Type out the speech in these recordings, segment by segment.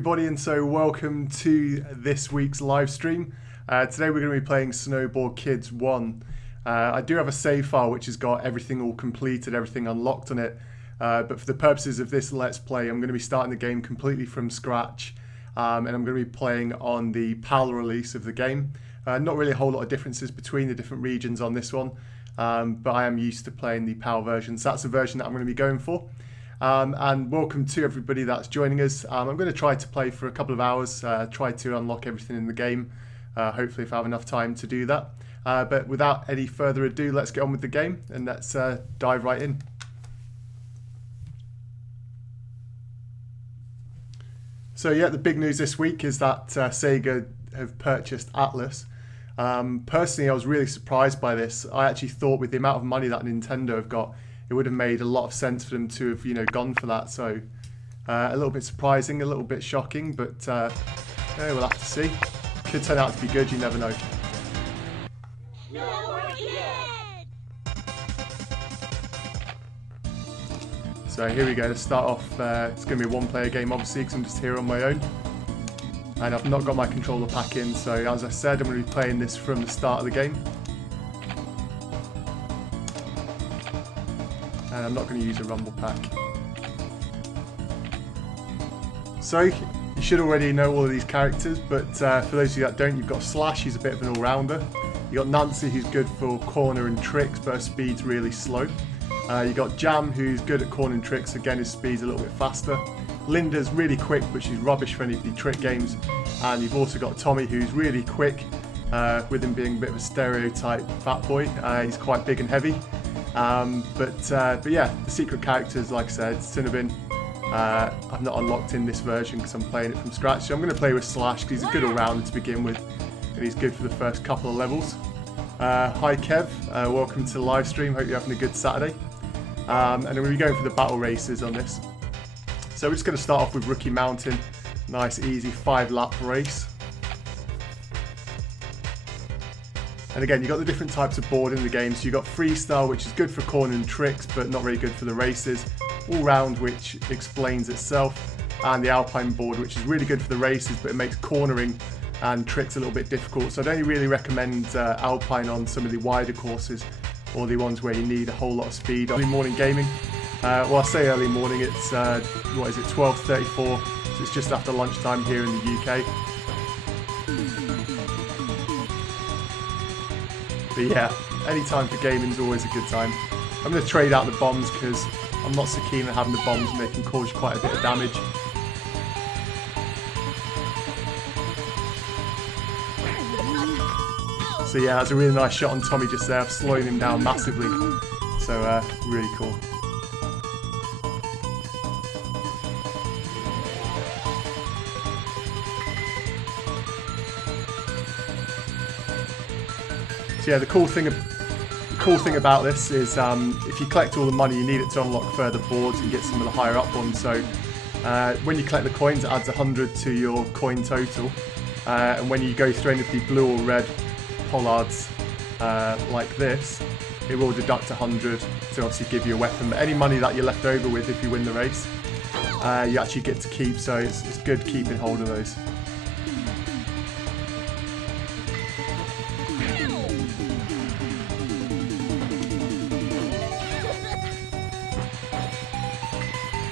everybody, and so welcome to this week's live stream. Today we're going to be playing Snowboard Kids 1. I do have a save file which has got everything all completed, everything unlocked on it, but for the purposes of this Let's Play I'm going to be starting the game completely from scratch, and I'm going to be playing on the PAL release of the game. Not really a whole lot of differences between the different regions on this one, but I am used to playing the PAL version, so that's the version that I'm going to be going for. And welcome to everybody that's joining us. I'm going to try to play for a couple of hours, try to unlock everything in the game, hopefully if I have enough time to do that. But without any further ado, let's get on with the game and let's dive right in. So yeah, the big news this week is that Sega have purchased Atlas. Personally, I was really surprised by this. I actually thought with the amount of money that Nintendo have got, it would have made a lot of sense for them to have, gone for that. So a little bit surprising, a little bit shocking, but yeah, we'll have to see. Could turn out to be good, you never know. So here we go, to start off, it's going to be a one-player game obviously because I'm just here on my own. And I've not got my controller pack in, so as I said, I'm going to be playing this from the start of the game. And I'm not going to use a rumble pack. So you should already know all of these characters, but for those of you that don't, you've got Slash, who's a bit of an all-rounder. You've got Nancy, who's good for corner and tricks, but her speed's really slow. You've got Jam, who's good at corner and tricks, again his speed's a little bit faster. Linda's really quick, but she's rubbish for any of the trick games. And you've also got Tommy, who's really quick, with him being a bit of a stereotype fat boy. He's quite big and heavy. But yeah, the secret characters, like I said, Cinnabon, I've not unlocked in this version because I'm playing it from scratch. So I'm going to play with Slash because he's a good all-rounder to begin with, and he's good for the first couple of levels. Hi Kev, welcome to the live stream. Hope you're having a good Saturday. And then we'll be going for the battle races on this. So we're just going to start off with Rookie Mountain. Nice, easy 5-lap race. And again, you've got the different types of board in the game. So you've got Freestyle, which is good for corner and tricks, but not really good for the races. All Round, which explains itself. And the Alpine board, which is really good for the races, but it makes cornering and tricks a little bit difficult. So I'd only really recommend Alpine on some of the wider courses, or the ones where you need a whole lot of speed. Early morning gaming. Well, I say early morning, it's, 12:34, so it's just after lunchtime here in the UK. But yeah, any time for gaming is always a good time. I'm going to trade out the bombs because I'm not so keen on having the bombs and they can cause you quite a bit of damage. So yeah, that's a really nice shot on Tommy just there, slowing him down massively. So really cool. So yeah, the cool thing about this is if you collect all the money, you need it to unlock further boards and get some of the higher up ones. So when you collect the coins, it adds 100 to your coin total. And when you go through any of the blue or red pollards like this, it will deduct 100 to obviously give you a weapon. But any money that you're left over with if you win the race, you actually get to keep. So it's good keeping hold of those.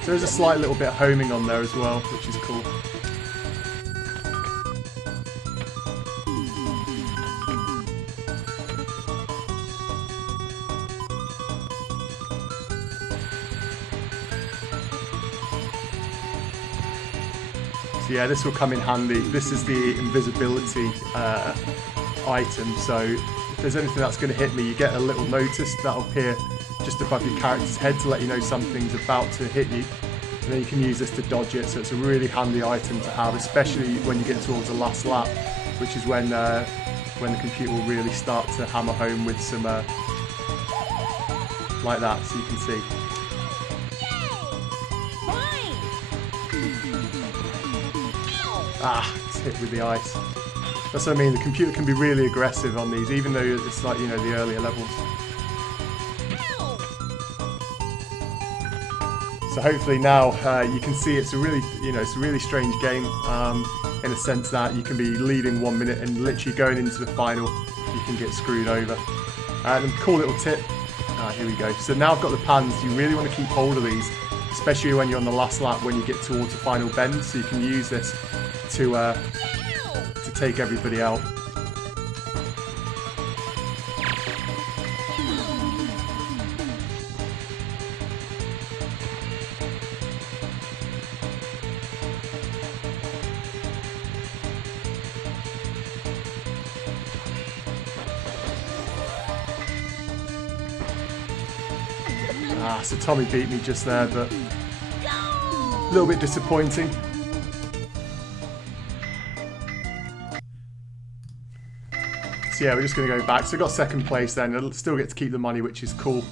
So there's a slight little bit of homing on there as well, which is cool. So yeah, this will come in handy. This is the invisibility item, so if there's anything that's going to hit me, you get a little notice that'll appear just above your character's head to let you know something's about to hit you, and then you can use this to dodge it. So it's a really handy item to have, especially when you get towards the last lap, which is when the computer will really start to hammer home with some like that, so you can see. It's hit with the ice. That's what I mean, the computer can be really aggressive on these, even though it's like, the earlier levels. So hopefully now you can see it's a really, it's a really strange game in a sense that you can be leading 1 minute and literally going into the final, you can get screwed over. And cool little tip. Here we go. So now I've got the pans. You really want to keep hold of these, especially when you're on the last lap when you get towards the final bend. So you can use this to take everybody out. So Tommy beat me just there, but a little bit disappointing. So yeah, we're just going to go back. So I got second place then. I'll still get to keep the money, which is cool.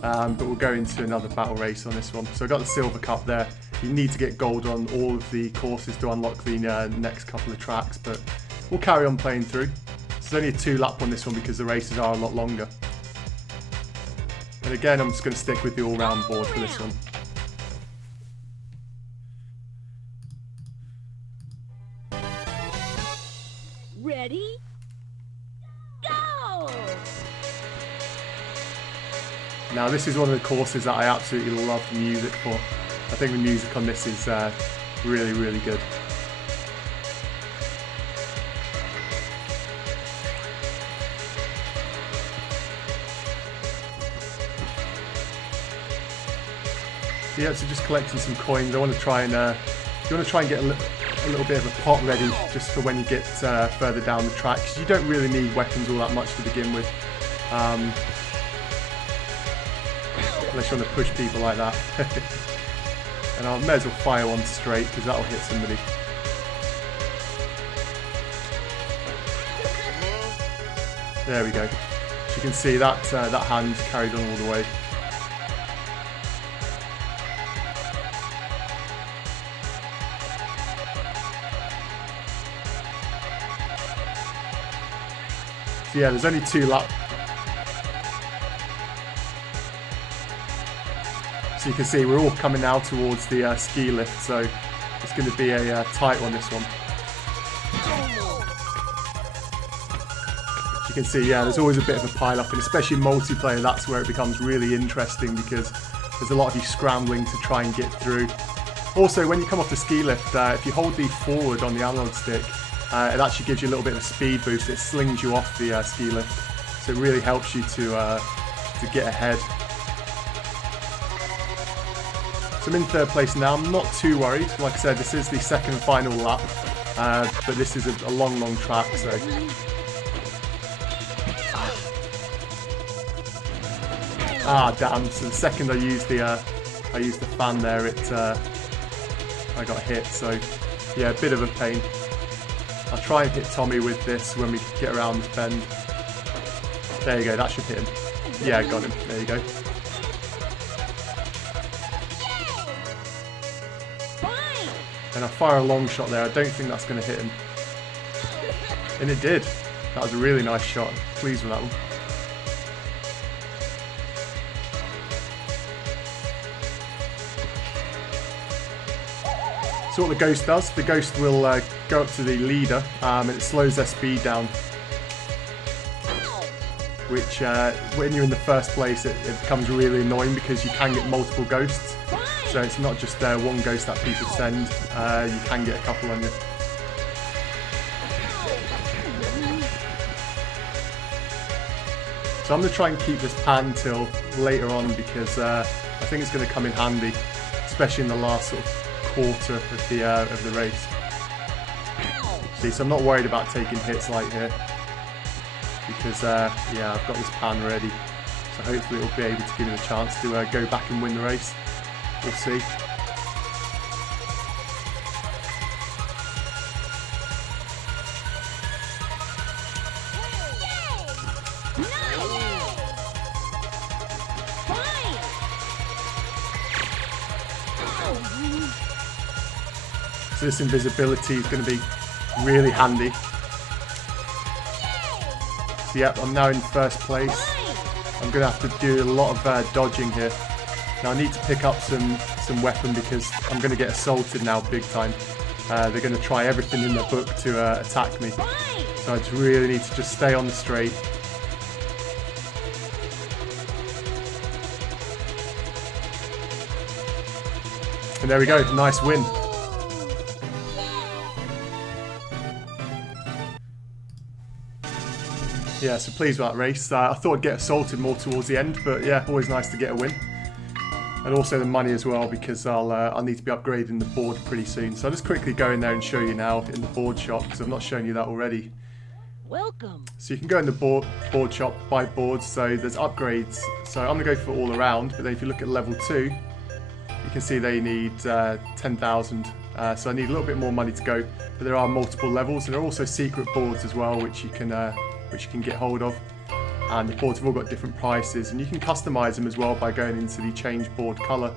But we'll go into another battle race on this one. So I got the silver cup there. You need to get gold on all of the courses to unlock the next couple of tracks, but we'll carry on playing through. So there's only a 2-lap on this one because the races are a lot longer. And again, I'm just going to stick with the all-round board for this one. Ready? Go! Now this is one of the courses that I absolutely love the music for. I think the music on this is really, really good. Yeah, so just collecting some coins. I want to try and you want to try and get a little bit of a pot ready just for when you get further down the track, because you don't really need weapons all that much to begin with, unless you want to push people like that. And I may as well fire one straight because that'll hit somebody. There we go. As you can see, that hand's carried on all the way. So yeah, there's only 2 laps. So you can see we're all coming now towards the ski lift, so it's going to be a tight one, this one. You can see, yeah, there's always a bit of a pile up, and especially multiplayer, that's where it becomes really interesting because there's a lot of you scrambling to try and get through. Also, when you come off the ski lift, if you hold the forward on the analog stick, it actually gives you a little bit of a speed boost. It slings you off the ski lift, so it really helps you to get ahead. So I'm in 3rd place now. I'm not too worried. Like I said, this is the 2nd and final lap, but this is a long, long track, so. Ah, damn! So the second I used the fan there, I got hit. So yeah, a bit of a pain. I'll try and hit Tommy with this when we get around this bend. There you go, that should hit him. Yeah, got him. There you go. And I fire a long shot there. I don't think that's going to hit him. And it did. That was a really nice shot. Pleased with that one. So what the Ghost does, the Ghost will go up to the leader and it slows their speed down. Which, when you're in the first place, it becomes really annoying because you can get multiple ghosts. So it's not just one ghost that people send, you can get a couple on you. So I'm going to try and keep this pan till later on because I think it's going to come in handy, especially in the last sort of quarter of the race. See, so I'm not worried about taking hits like here because yeah, I've got this pan ready, so hopefully it'll be able to give me the chance to go back and win the race. We'll see. So this invisibility is going to be really handy. So yep, I'm now in 1st place. I'm going to have to do a lot of dodging here. Now I need to pick up some some weapon because I'm going to get assaulted now big time. They're going to try everything in their book to attack me. So I just really need to just stay on the straight. And there we go, nice win. Yeah, so pleased with that race. I thought I'd get assaulted more towards the end, but yeah, always nice to get a win. And also the money as well, because I'll need to be upgrading the board pretty soon. So I'll just quickly go in there and show you now in the board shop, because I've not shown you that already. Welcome. So you can go in the board shop, buy boards, so there's upgrades. So I'm going to go for all around, but then if you look at level 2, you can see they need 10,000. So I need a little bit more money to go, but there are multiple levels, and there are also secret boards as well, which you can get hold of. And the boards have all got different prices, and you can customize them as well by going into the change board color,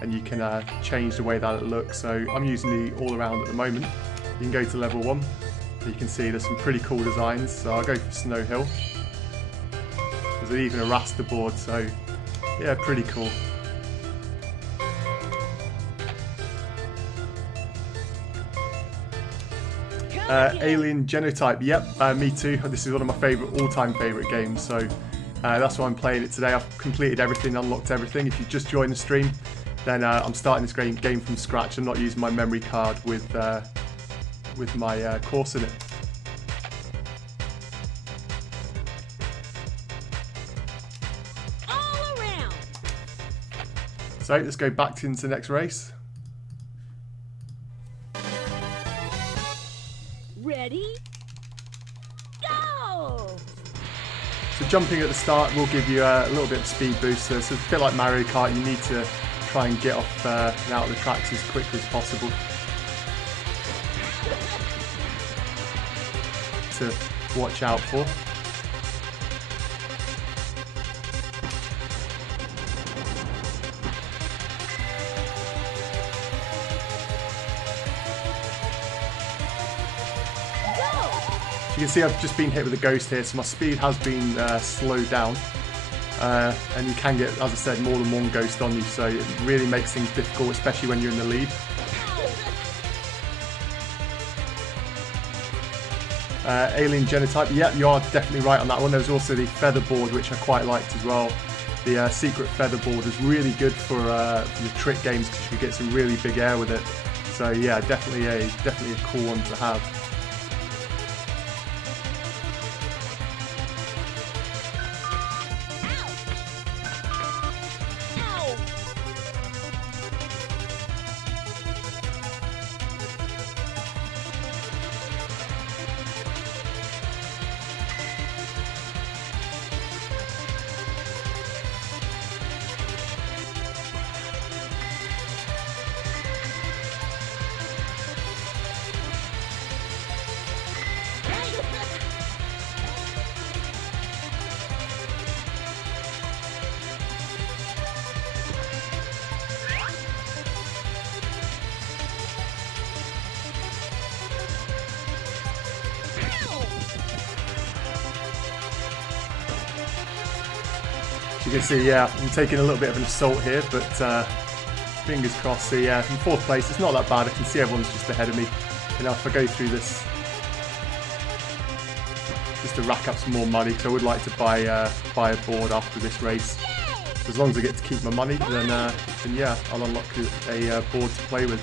and you can change the way that it looks. So I'm using the all around at the moment. You can go to level 1. You can see there's some pretty cool designs. So I'll go for Snow Hill. There's even a raster board, so yeah, pretty cool. Alien Genotype, yep, me too. This is one of my all-time favourite games, so that's why I'm playing it today. I've completed everything, unlocked everything. If you've just joined the stream, then I'm starting this game from scratch. I'm not using my memory card with my course in it. All around. So let's go back into the next race. Ready? Go! So jumping at the start will give you a little bit of speed boost. So it's a bit like Mario Kart. You need to try and get off and out of the tracks as quickly as possible to watch out for. You can see I've just been hit with a ghost here, so my speed has been slowed down. And you can get, as I said, more than one ghost on you, so it really makes things difficult, especially when you're in the lead. Alien Genotype, yeah, you are definitely right on that one. There's also the feather board, which I quite liked as well. The secret feather board is really good for the trick games because you can get some really big air with it. So yeah, definitely a cool one to have. You can see, yeah, I'm taking a little bit of an assault here, but fingers crossed. So yeah, in 4th place, it's not that bad. I can see everyone's just ahead of me. You know, if I go through this, just to rack up some more money, because I would like to buy a board after this race. So as long as I get to keep my money, then yeah, I'll unlock a board to play with.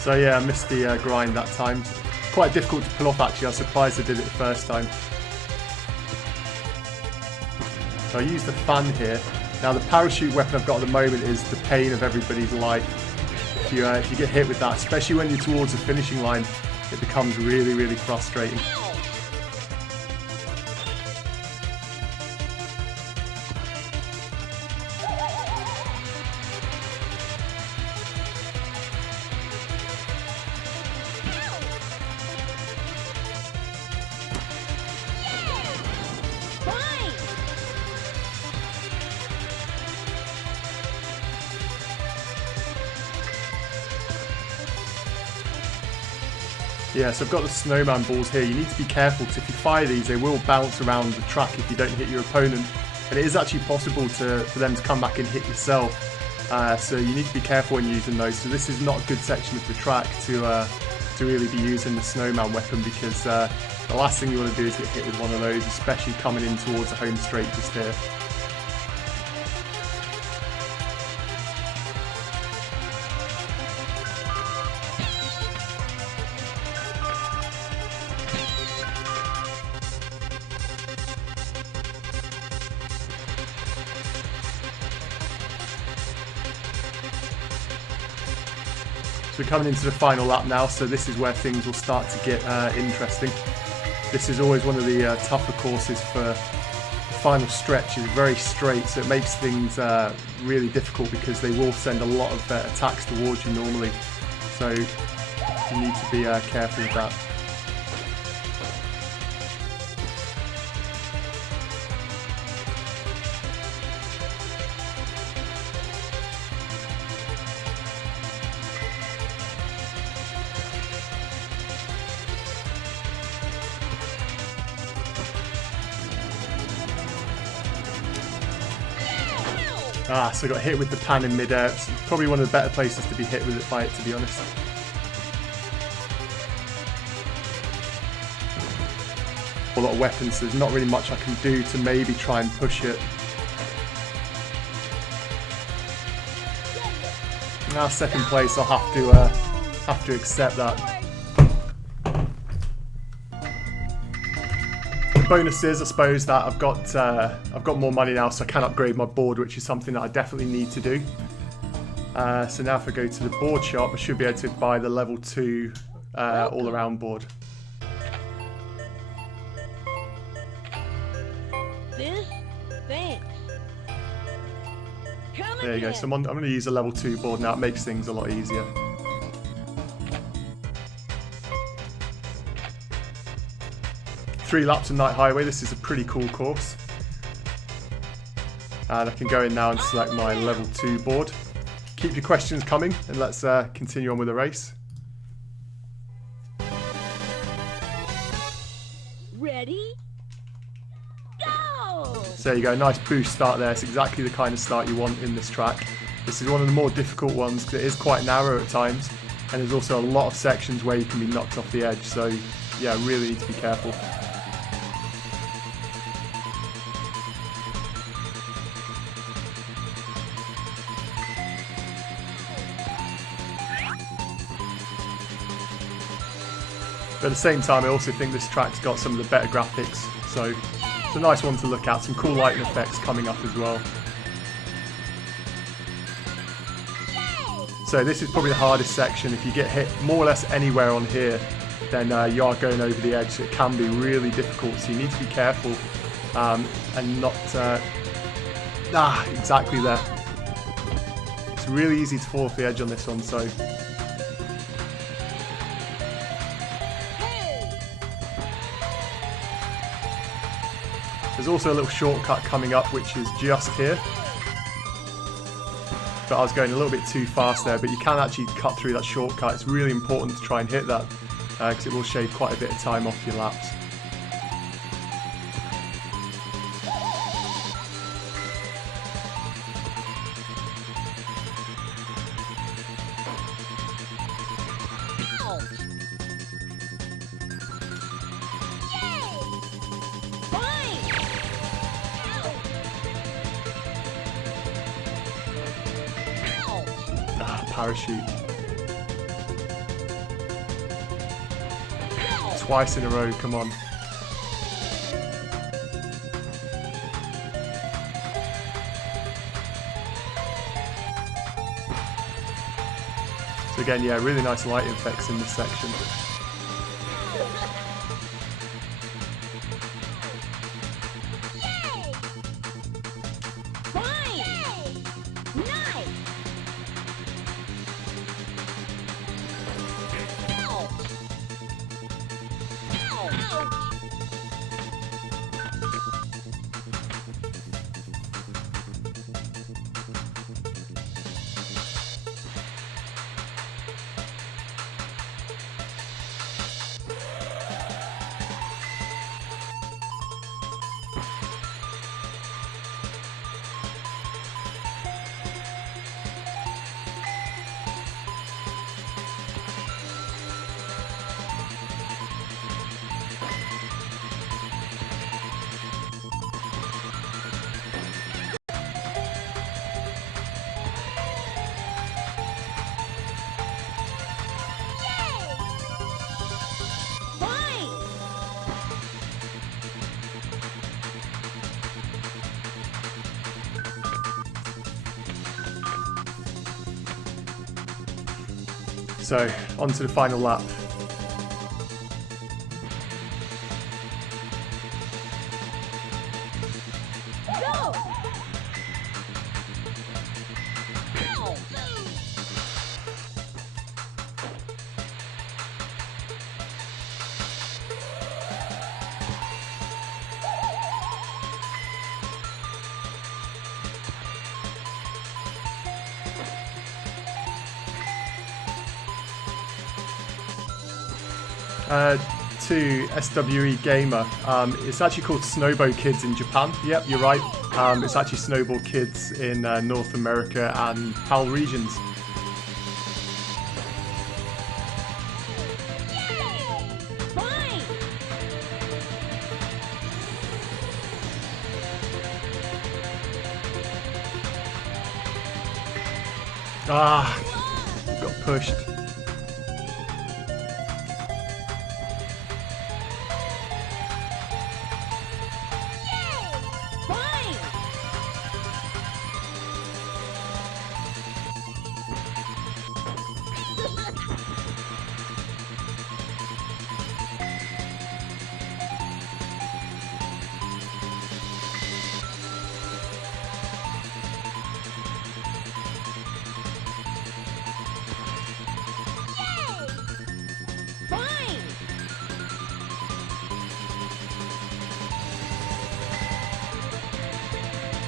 So yeah, I missed the grind that time. Quite difficult to pull off actually, I was surprised I did it the first time. So I used the fan here. Now the parachute weapon I've got at the moment is the pain of everybody's life. If you get hit with that, especially when you're towards the finishing line, it becomes really, really frustrating. Yeah, so I've got the snowman balls here. You need to be careful because if you fire these, they will bounce around the track if you don't hit your opponent. And it is actually possible for them to come back and hit yourself. So you need to be careful when using those. So this is not a good section of the track to really be using the snowman weapon, because the last thing you want to do is get hit with one of those, especially coming in towards the home straight just here. We're coming into the final lap now, so this is where things will start to get interesting. This is always one of the tougher courses for the final stretch. It's very straight, so it makes things really difficult because they will send a lot of attacks towards you normally. So you need to be careful with that. So I got hit with the pan in mid-air. It's probably one of the better places to be hit with it by it, to be honest. A lot of weapons, so there's not really much I can do to maybe try and push it. Now second place, I'll have to accept that. Bonus is, I suppose, that I've got more money now, so I can upgrade my board, which is something that I definitely need to do. So now if I go to the board shop, I should be able to buy the level 2 all-around board. Thanks. There you go. So I'm going to use a level 2 board now. It makes things a lot easier. Three laps of Night Highway. This is a pretty cool course. And I can go in now and select my level 2 board. Keep your questions coming, and let's continue on with the race. Ready? Go! So there you go, nice boost start there. It's exactly the kind of start you want in this track. This is one of the more difficult ones because it is quite narrow at times, and there's also a lot of sections where you can be knocked off the edge. So yeah, really need to be careful. But at the same time, I also think this track's got some of the better graphics, so it's a nice one to look at. Some cool lighting effects coming up as well. So this is probably the hardest section. If you get hit more or less anywhere on here, then you are going over the edge, so it can be really difficult. So you need to be careful and not... exactly there. It's really easy to fall off the edge on this one, so... There's also a little shortcut coming up, which is just here. But I was going a little bit too fast there, but you can actually cut through that shortcut. It's really important to try and hit that, because it will shave quite a bit of time off your laps. Parachute. Twice in a row, come on. So again, yeah, really nice light effects in this section. So, on to the final lap. Go! To SWE Gamer, it's actually called Snowboard Kids in Japan. Yep, you're right. It's actually Snowboard Kids in North America and PAL regions. Fine! Ah, got pushed. Fine! Fine!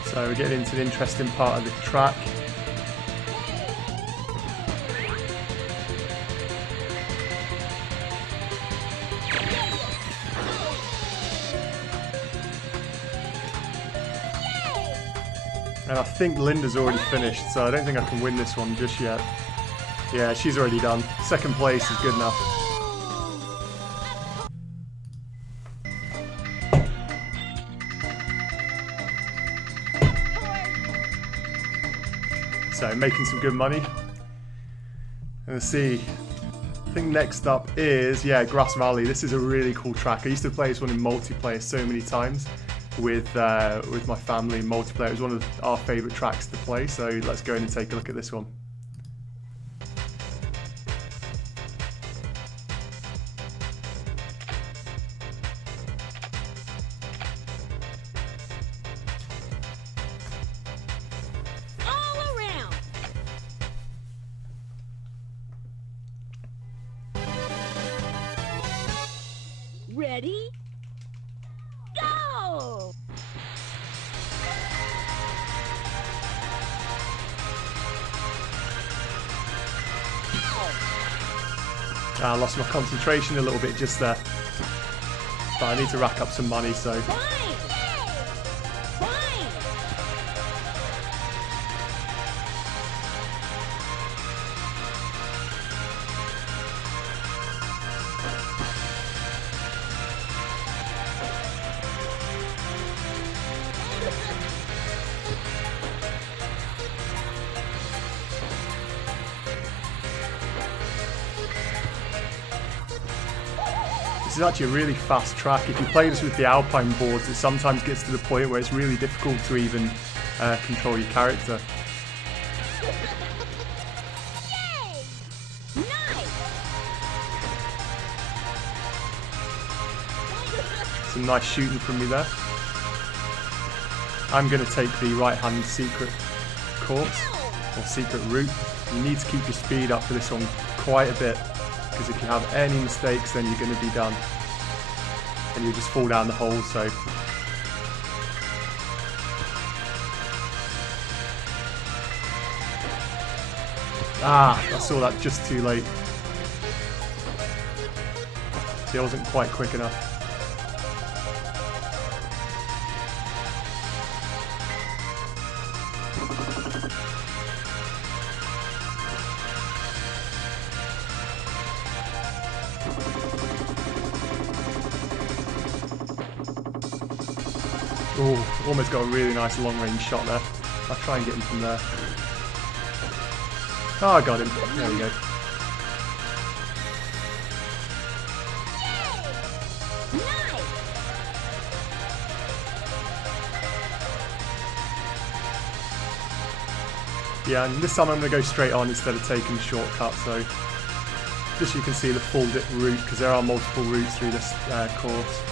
So we're getting into the interesting part of the track. And I think Linda's already finished, so I don't think I can win this one just yet. Yeah, she's already done. Second place is good enough. So making some good money. And let's see. I think next up is, yeah, Grass Valley. This is a really cool track. I used to play this one in multiplayer so many times with my family in multiplayer. It was one of our favourite tracks to play, so let's go in and take a look at this one. All around! Ready? Go! I lost my concentration a little bit just there. But I need to rack up some money, so... Fine! Fine! This is actually a really fast track. If you play this with the Alpine boards, it sometimes gets to the point where it's really difficult to even control your character. Yay! Nice! Some nice shooting from me there. I'm going to take the right-hand secret course, or secret route. You need to keep your speed up for this one quite a bit, because if you have any mistakes, then you're going to be done. And you'll just fall down the hole, so... Ah, I saw that just too late. See, I wasn't quite quick enough. Oh, almost got a really nice long-range shot there. I'll try and get him from there. Oh, I got him. There we go. Yeah, and this time I'm going to go straight on instead of taking the shortcut, so just so you can see the full dip route, because there are multiple routes through this course.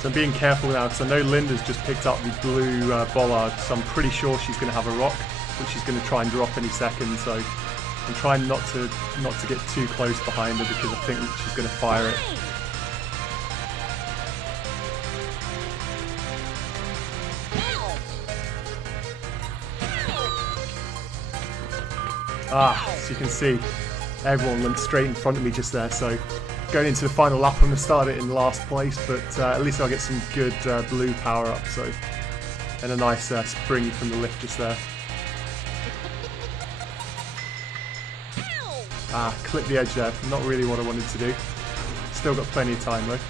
So I'm being careful now because I know Linda's just picked up the blue bollard, so I'm pretty sure she's going to have a rock, which she's going to try and drop any second. So I'm trying not to get too close behind her because I think she's going to fire it. So you can see everyone went straight in front of me just there. So going into the final lap, I'm going to start it in last place, but at least I'll get some good blue power up. So, and a nice spring from the lift just there. Clip the edge there. Not really what I wanted to do. Still got plenty of time though.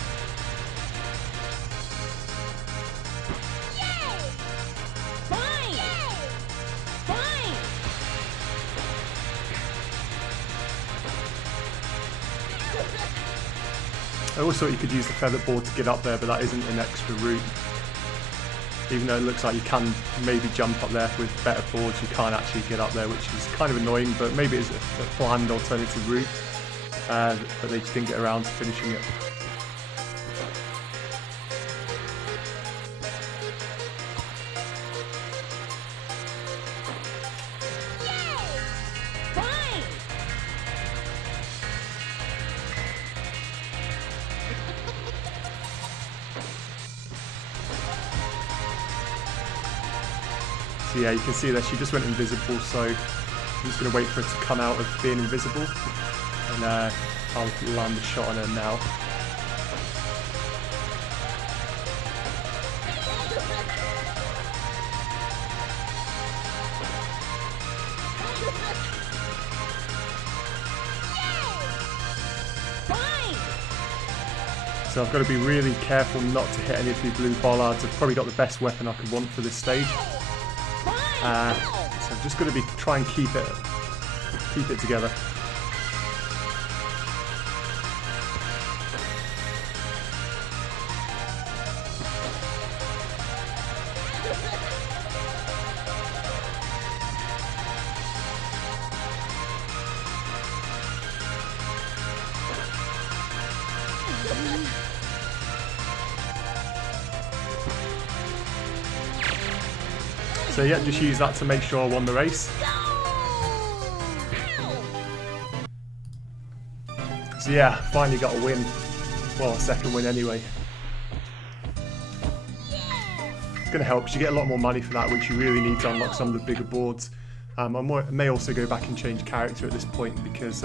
I always thought you could use the feather board to get up there, but that isn't an extra route. Even though it looks like you can maybe jump up there with better boards, you can't actually get up there, which is kind of annoying, but maybe it's a planned alternative route, but they just didn't get around to finishing it. So yeah, you can see that she just went invisible, so I'm just going to wait for her to come out of being invisible, and I'll land a shot on her now. So I've got to be really careful not to hit any of the blue bollards. I've probably got the best weapon I could want for this stage. So I'm just going to try and keep it together. So yeah, just use that to make sure I won the race. So yeah, finally got a win. Well, a second win anyway. It's going to help because you get a lot more money for that, which you really need to unlock some of the bigger boards. I may also go back and change character at this point because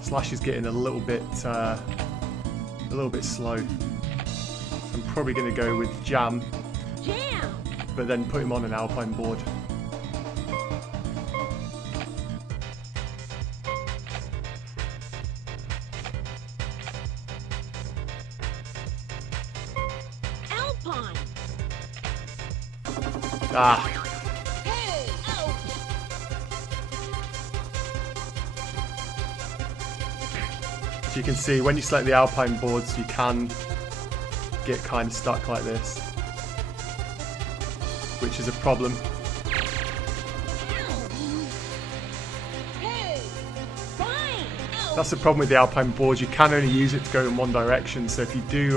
Slash is getting a little bit slow. I'm probably going to go with Jam. But then put him on an Alpine board. Alpine. So you can see when you select the Alpine boards, you can get kind of stuck like this, which is a problem. That's the problem with the Alpine boards, you can only use it to go in one direction, so if you do,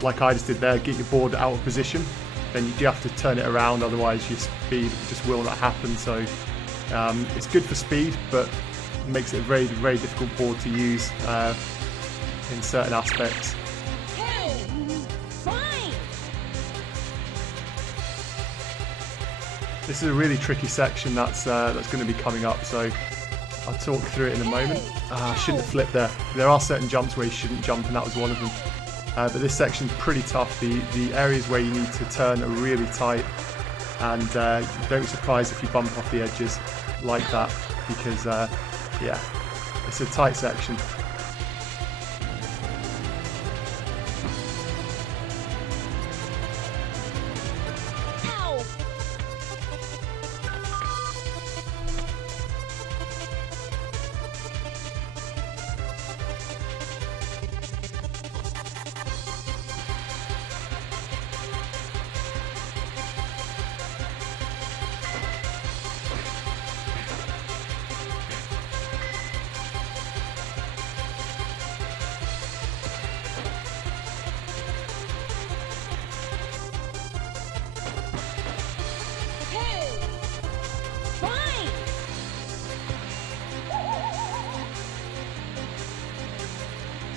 like I just did there, get your board out of position, then you do have to turn it around, otherwise your speed just will not happen. So it's good for speed, but it makes it a very, very difficult board to use in certain aspects. This is a really tricky section that's going to be coming up, so I'll talk through it in a moment. I shouldn't have flipped there. There are certain jumps where you shouldn't jump, and that was one of them. But this section's pretty tough. The areas where you need to turn are really tight, and don't be surprised if you bump off the edges like that, because yeah, it's a tight section.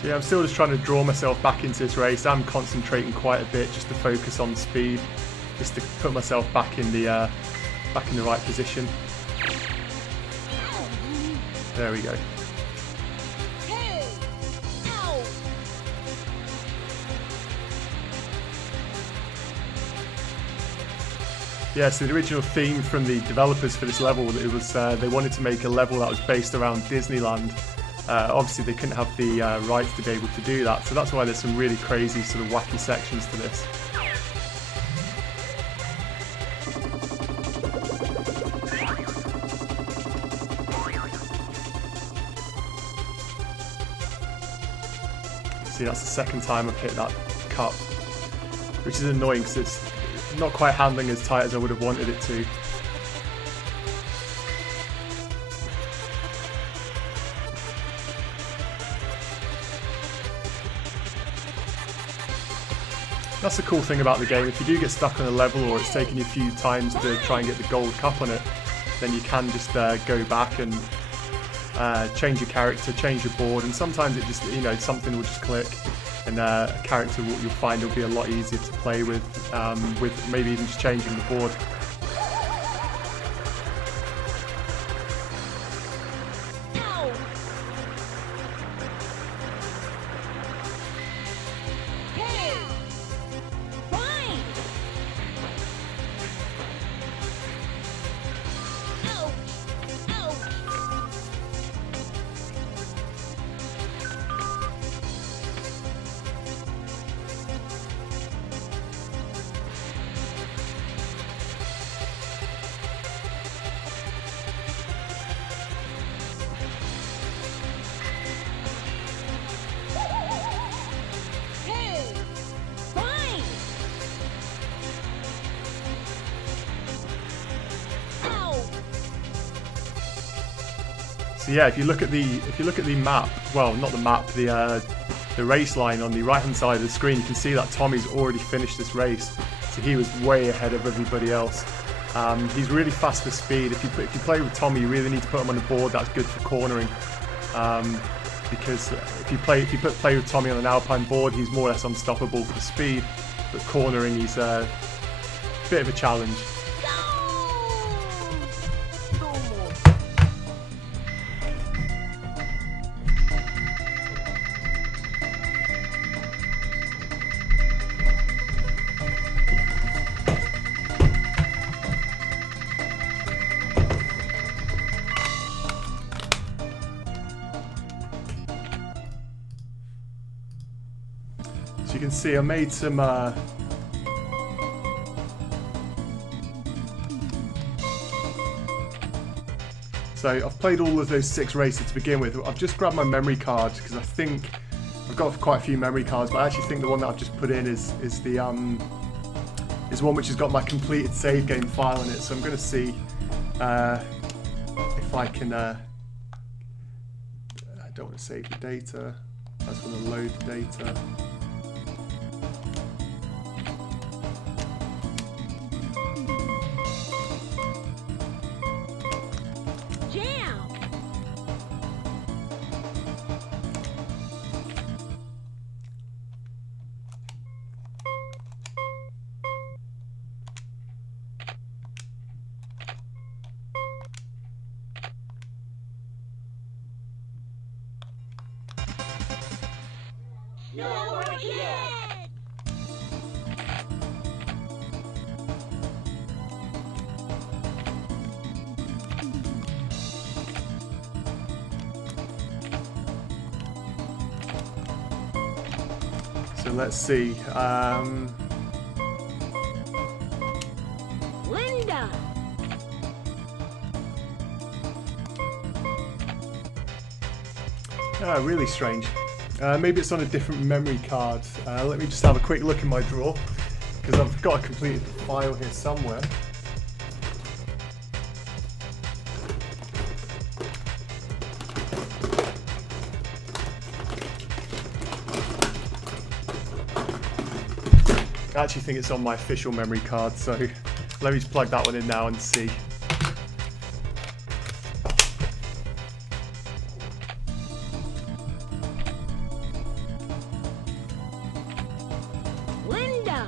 So yeah, I'm still just trying to draw myself back into this race. I'm concentrating quite a bit just to focus on speed, just to put myself back in the right position. There we go. Yeah, so the original theme from the developers for this level, it was they wanted to make a level that was based around Disneyland. Obviously they couldn't have the rights to be able to do that, so that's why there's some really crazy sort of wacky sections to this. See, that's the second time I've hit that cup, which is annoying because it's not quite handling as tight as I would have wanted it to. That's the cool thing about the game. If you do get stuck on a level, or it's taken you a few times to try and get the gold cup on it, then you can just go back and change your character, change your board, and sometimes it just, you know, something will just click, and a character you'll find will be a lot easier to play with maybe even just changing the board. So yeah, if you look at the map, well, not the map, the race line on the right hand side of the screen, you can see that Tommy's already finished this race, so he was way ahead of everybody else. He's really fast for speed. If you play with Tommy, you really need to put him on a board that's good for cornering, because if you play with Tommy on an Alpine board, he's more or less unstoppable for speed, but cornering, he's a bit of a challenge. So you can see I made some so I've played all of those 6 races to begin with. I've just grabbed my memory card because I think I've got quite a few memory cards, but I actually think the one that I've just put in is one which has got my completed save game file in it. So I'm going to see if I can. I don't want to save the data. I just want to load the data. Snowboard Kid! So let's see. Linda. Really strange. Maybe it's on a different memory card. Let me just have a quick look in my drawer, because I've got a completed file here somewhere. I actually think it's on my official memory card, so let me just plug that one in now and see. Linda.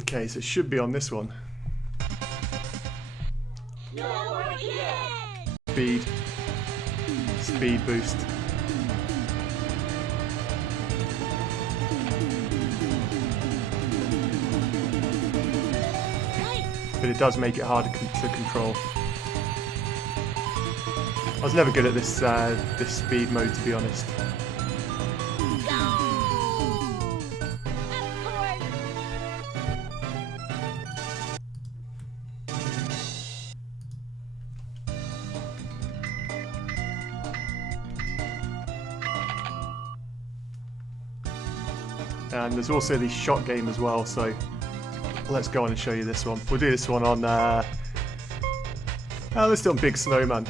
Okay, so it should be on this one. Snowboard kid. Speed boost. But it does make it harder to control. I was never good at this this speed mode, to be honest. And there's also the shot game as well, so let's go on and show you this one. We'll do this one on, let's do it on Big Snowman.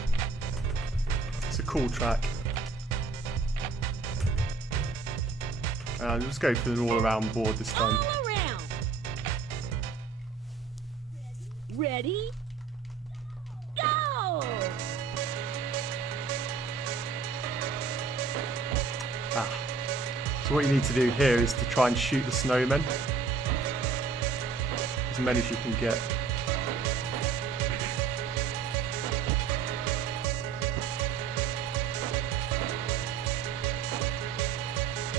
It's a cool track. Let's go for an all-around board this time. All around. Ready? Go! So what you need to do here is to try and shoot the snowmen. As many as you can get.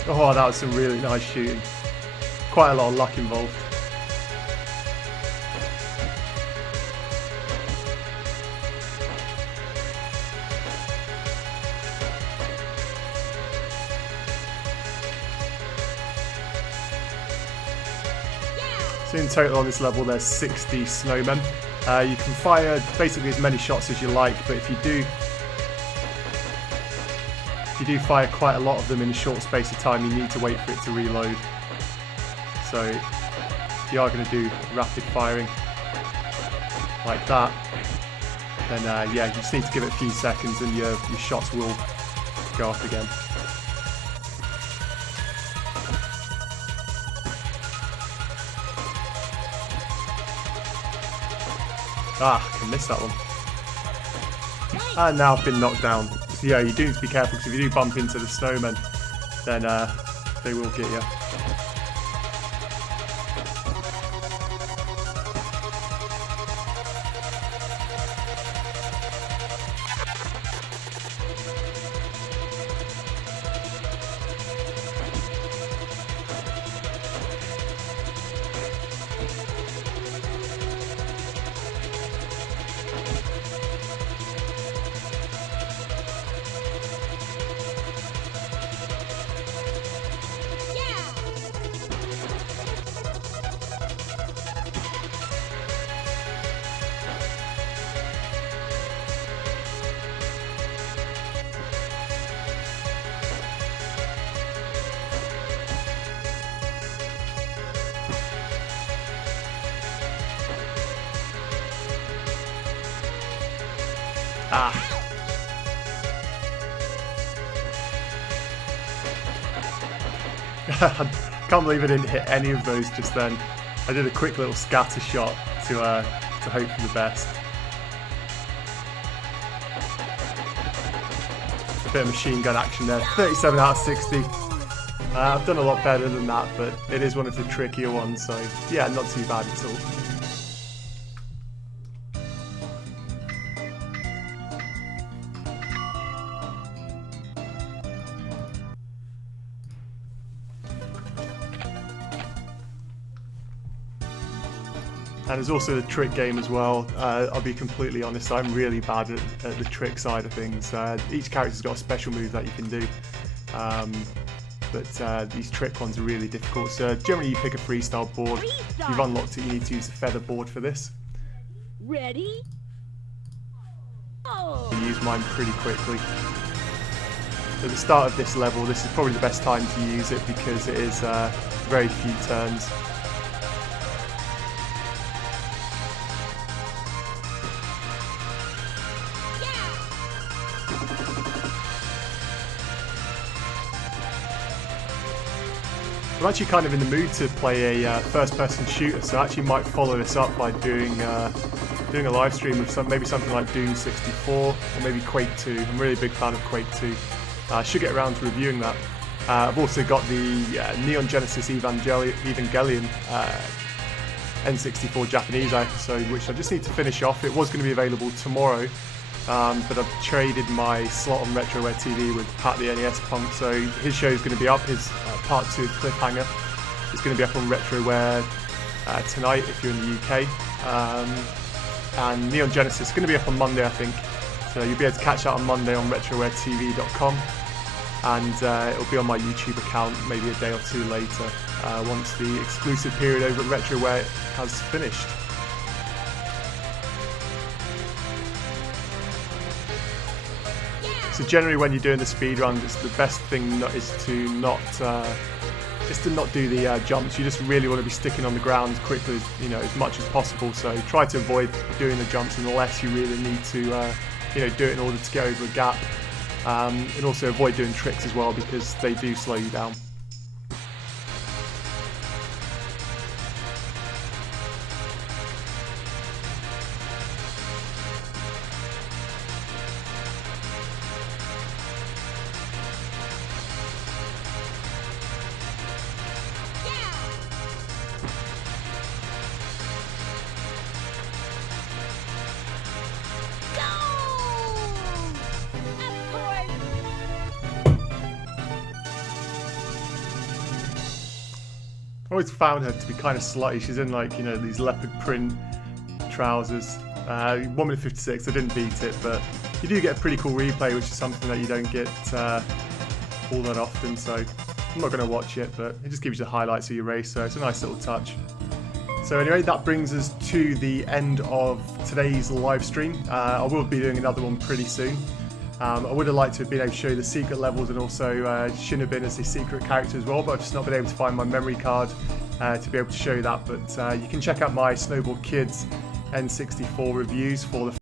Oh, that was some really nice shooting. Quite a lot of luck involved. So in total on this level there's 60 snowmen. You can fire basically as many shots as you like, but if you do fire quite a lot of them in a short space of time, you need to wait for it to reload. So if you are going to do rapid firing like that, then yeah, you just need to give it a few seconds and your shots will go off again. I can miss that one. And now I've been knocked down. So yeah, you do need to be careful, because if you do bump into the snowmen, then they will get you. I can't believe I didn't hit any of those just then. I did a quick little scatter shot to hope for the best. A bit of machine gun action there. 37 out of 60. I've done a lot better than that, but it is one of the trickier ones, so yeah, not too bad at all. And there's also the trick game as well. I'll be completely honest, I'm really bad at the trick side of things. Each character's got a special move that you can do. But these trick ones are really difficult. So generally you pick a freestyle board. If you've unlocked it, you need to use the feather board for this. Ready? Oh. I use mine pretty quickly. So at the start of this level, this is probably the best time to use it because it is very few turns. I'm actually kind of in the mood to play a first-person shooter, so I actually might follow this up by doing a live stream of maybe something like Doom 64 or maybe Quake 2. I'm really a big fan of Quake 2. I should get around to reviewing that. I've also got the Neon Genesis Evangelion N64 Japanese episode, which I just need to finish off. It was going to be available tomorrow, but I've traded my slot on RetroWare TV with Pat the NES Punk, so his show is going to be up. His part 2 of Cliffhanger is going to be up on RetroWare tonight if you're in the UK. And Neon Genesis is going to be up on Monday, I think. So you'll be able to catch that on Monday on RetroWareTV.com. And it'll be on my YouTube account maybe a day or two later, once the exclusive period over at RetroWare has finished. So generally when you're doing the speedruns, it's the best thing is to not do the jumps. You just really want to be sticking on the ground quickly, as much as possible. So try to avoid doing the jumps unless you really need to, do it in order to get over a gap. And also avoid doing tricks as well because they do slow you down. I always found her to be kind of slutty. She's in these leopard print trousers. 1 minute 56, I didn't beat it, but you do get a pretty cool replay, which is something that you don't get all that often, so I'm not going to watch it, but it just gives you the highlights of your race, so it's a nice little touch. So anyway, that brings us to the end of today's live stream. I will be doing another one pretty soon. I would have liked to have been able to show you the secret levels and also Shinobin as the secret character as well, but I've just not been able to find my memory card to be able to show you that. But you can check out my Snowboard Kids N64 reviews for the